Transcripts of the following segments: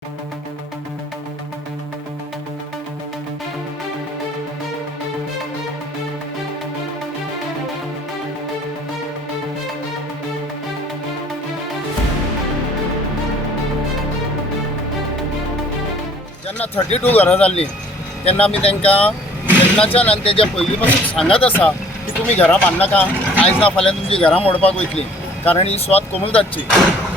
जेन्ना 32 घरां जाल्लीं तेन्ना आमी तांकां तेन्नाच्यान आनी तेज्या पयलीं पासून सांगत आसा की तुमी घरां बांदनाका, आयज ना फाल्यां तुमची घरां मोडपाक वयतलीं, कारण ही सुवात कोमुलदादची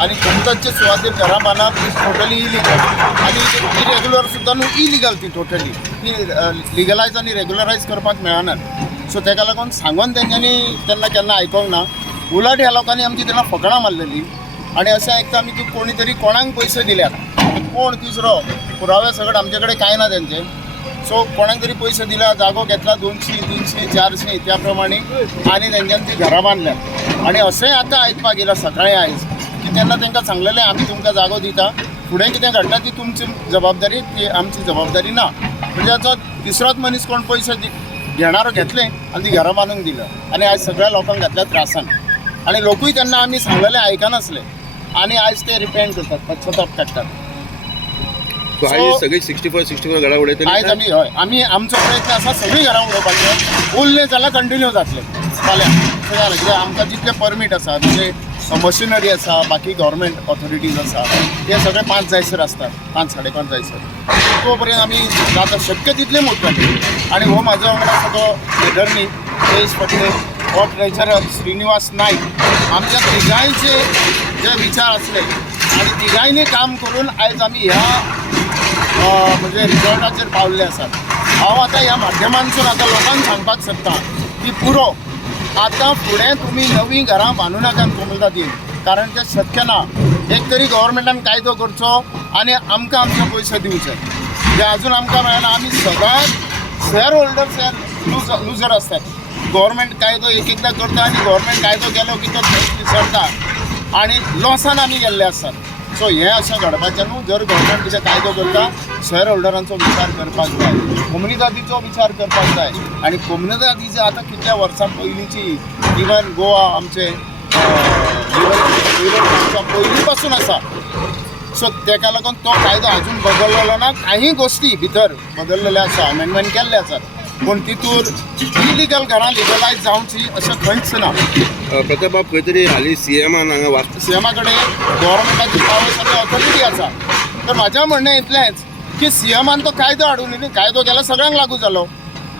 आनी कोमुलदादचे सुवातेर घरां बांदप इज टोटली इलिगल आनी इरेग्युलर सुद्दां न्हू, इलिगल ती टोटली, ती लिगलायज आनी रेग्युलरायज करपाक मेळनात. सो ताका लागून सांगून तेंच्यांनी तेन्ना केन्ना आयकोंक ना. उलट ह्या लोकांनी आमची तेन्ना फकाणां मारलेलीं आनी अशें आयकता आमी की कोणी तरी कोणाक पयशे दिल्यात, कोण तिसरो पुरावे सगळे आमचे कडेन कांय ना तेंचे. सो कोणाक तरी पयशे दिला, जागो घेतला 200, 300, 400 त्या प्रमाणे आनी तेंच्यांनी ती घरां बांदल्यात. आनी अशेंय आतां आयकपाक येयलां सकाळीं आयज की तेन्ना तांकां सांगलेलें आमी तुमकां जागो दिता, फुडें कितें घडटा ती तुमची जबाबदारी, ती आमची जबाबदारी ना. म्हणजे आतां तिसरोच मनीस कोण पयशे घेणारो घेतले आनी ती घरां बांदूंक दिलं आनी आयज सगळ्या लोकांक घातल्या त्रासान. आनी लोकूय तेन्ना आमी सांगलेलें आयकनासले आनी आयज ते रिपेंट करतात, पश्चाताप काडटात. सगळी 64 घरां उडयतली आयज आमी आमचो प्रयत्न आसा सगळीं घरां उडोवपाचे. उरले जाल्यार कंटिन्यू जातले फाल्यां सगळ्यां, कित्याक आमकां जितले परमीट आसा म्हणजे मशिनरी आसा, बाकी गव्हर्मेंट ऑथॉरिटीज आसा, ते सगळे 5 जायसर आसतात, 5-5.5 जायसर. तो पर्यंत आमी जाता शक्य तितले मोडटले. आनी हो म्हाजो वांगडा आसा तो लेडरनी जयेश पटले, हो ट्रेजरर श्रीनिवास नायक, आमच्या तिगांयचे जे विचार आसले आनी तिगांयनी काम करून आयज आमी ह्या म्हणजे रिजल्टाचेर पावल्ले आसात. हांव आतां ह्या माध्यमांतसून आतां लोकांक सांगपाक सोदतां की पुरो आतां फुडें तुमी नवीं घरां बांदूं नाकात कोमुलदादीन, कारण तें शक्य ना. एक तरी गव्हर्मेंटान कायदो करचो आनी आमकां आमचे पयशे दिवचे, जे आजून आमकां मेळना. आमी सदांच शेअर होल्डर लुजर आसतात. गव्हर्मेंट कायदो एक एकदां करता आनी गव्हर्मेंट कायदो केलो की तो विसरता आनी लॉसान आमी गेल्ले आसतात. सो हें अशें घडपाचें न्हू. जर गव्हर्मेंट कितें कायदो करता शेअर होल्डरांचो विचार करपाक जाय, कोमुनिदादीचो विचार करपाक जाय. आनी कोमुनिदादीची आतां कितल्या वर्सां पयलींची, इवन गोवा आमचे पयलीं पासून आसा. सो ताका लागून तो कायदो आजून बदललेलो ना. काही गोश्टी भितर बदललेले आसा, अमेंडमेंट केल्ले आसात, पूण तितून इलिगल घरां लिगलायज जावची अशें खंयच ना. प्रताप बाब, खंय तरी हालीं सीएमान हांगा सीएमा कडेन गव्हर्मेंटाची पावर्स आनी ऑथॉरिटी आसा. तर म्हाजें म्हणणें इतलेंच की सीएमान तो कायदो हाडून न्ही, कायदो केल्यार सगळ्यांक लागू जालो.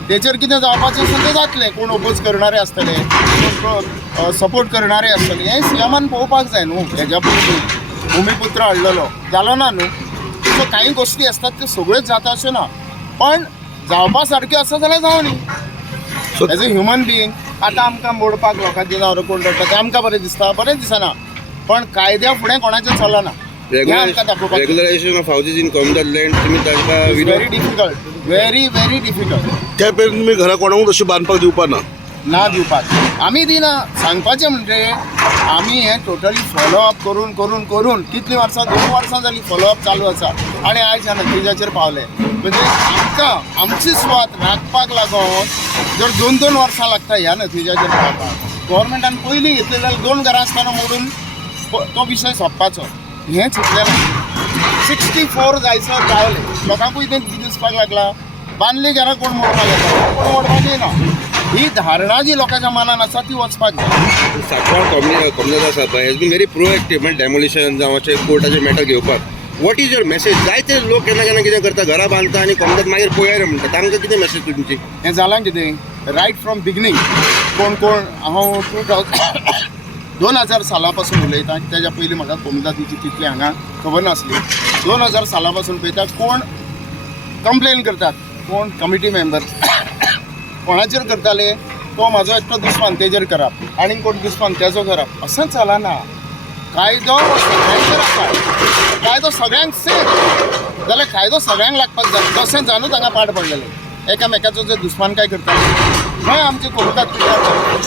तेचेर कितें जावपाचें आसा तें जातलें. कोण ओपोज करणारे आसतले, कोण सपोर्ट करणारे आसतले, हें सीएमान पळोवपाक जाय न्हू. हेज्या पयलीं भुमिपुत्र हाडलेलो जालो ना न्हू. सो कांय गोश्टी आसतात त्यो सगळ्योच जाता अशें ना, पण जावपा सारक्यो आसा जाल्यार जावं न्ही. एज अ ह्युमन बिईंग आतां आमकां मोडपाक लोकांची जावं कोण रडटा तें आमकां बरें दिसता, बरें दिसना, पण कायद्या फुडें कोणाचें चलना. रेग्युलरायझेशन ऑफ हाऊसेस इन कोमुलदाद लँड तुमी तांकां very difficult, very very difficult. त्या पयलीं तुमी घरां कोणाकूच अशी बांदपाक दिवपा ना दिवपाक आमी दिना. सांगपाचें म्हणजे आमी हें टोटली फॉलोअप करून करून करून कितलीं वर्सां, 2 वर्सां जालीं फॉलोअप चालू आसा आनी आयज ह्या नतिजाचेर पावले. म्हणजे आमकां आमची सुवात राखपाक लागून जर 2-2 वर्सां लागता ह्या नतिजाचेर पावपाक. गव्हर्मेंटान पयलीं घेतलें जाल्यार 2 घरां आसतना मोडून तो विशय सोंपपाचो. हें चिंतलें ना. 64 जायसर पावले, लोकांकूय तें दिसपाक लागला बांदली घरां कोण मोडपाक येता, कोण मोडपाक येना. ही धारणा जी लोकांच्या मनान आसा ती वचपाक जाय. सांकवाळ कोमुलदाद आसा पळय, हेज बीन व्हेरी प्रोएक्टीव, म्हणजे डेमोलिशन जावं अशें कोर्टाचे मॅटर घेवपाक. What is your message? जायते लोक केन्ना केन्ना कितें करता, घरां बांदता आनी कोमुलदाद मागीर पळया रे म्हणटा, तांकां कितें मेसेज तुमची? हें जालां कितें रायट फ्रॉम बिगिनींग. कोण हांव 2000 साला पासून उलयतां. तेज्या पयलीं म्हाका कोमुलदादीची तितली हांगा खबर नासली. 2000 साला पासून पळयता कोण कंप्लेन करतात, कोण कमिटी मेंबर कोणाचेर करताले, तो म्हाजो एकटो दुस्मान तेजेर करप आनी कोण दुस्मान तेजो करप, असं चलना. कायदो सगळ्यांचेर आसा, कायदो सगळ्यांक सेम जाल्यार कायदो सगळ्यांक लागपाक जाय. तशें जाणूच हांगा पाड पडलेले. एकामेकाचो जे दुस्मान काय करताले थंय आमचे कोमुलदाद पिड्यार.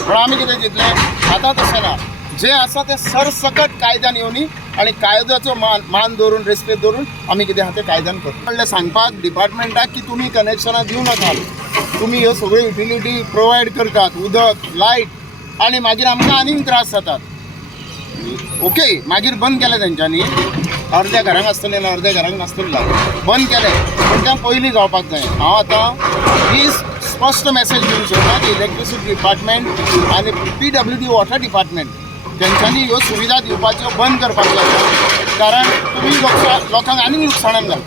पण आमी कितें चिंतलें आतां तशें ना. जे आसा ते सरसकट कायद्यान येवनी आनी कायद्याचो मान दवरून, रेस्पेक्ट दवरून आमी कितें आहा तें कायद्यान करता. म्हणलें सांगपाक डिपार्टमेंटाक की तुमी कनेक्शनां दिवं नाकात, तुमी ह्यो सगळ्यो युटिलिटी प्रोवायड करतात, उदक, लायट, आनी मागीर आमकां आनीक त्रास जातात. ओके मागीर बंद केलें तेंच्यांनी अर्द्या घरांक आसतलें ना अर्द्या घरांक नासतलें बंद केलें पूण तें पयलीं जावपाक जाय हांव आतां ही स्पश्ट मॅसेज दिवंक सोदता की इलेक्ट्रिसिटी डिपार्टमेंट आनी PWD वॉटर डिपार्टमेंट तेंच्यांनी ह्यो सुविधा दिवपाच्यो बंद करपाच्यो आसा कारण तुमी लोकांक आनीक लुकसाणान घालता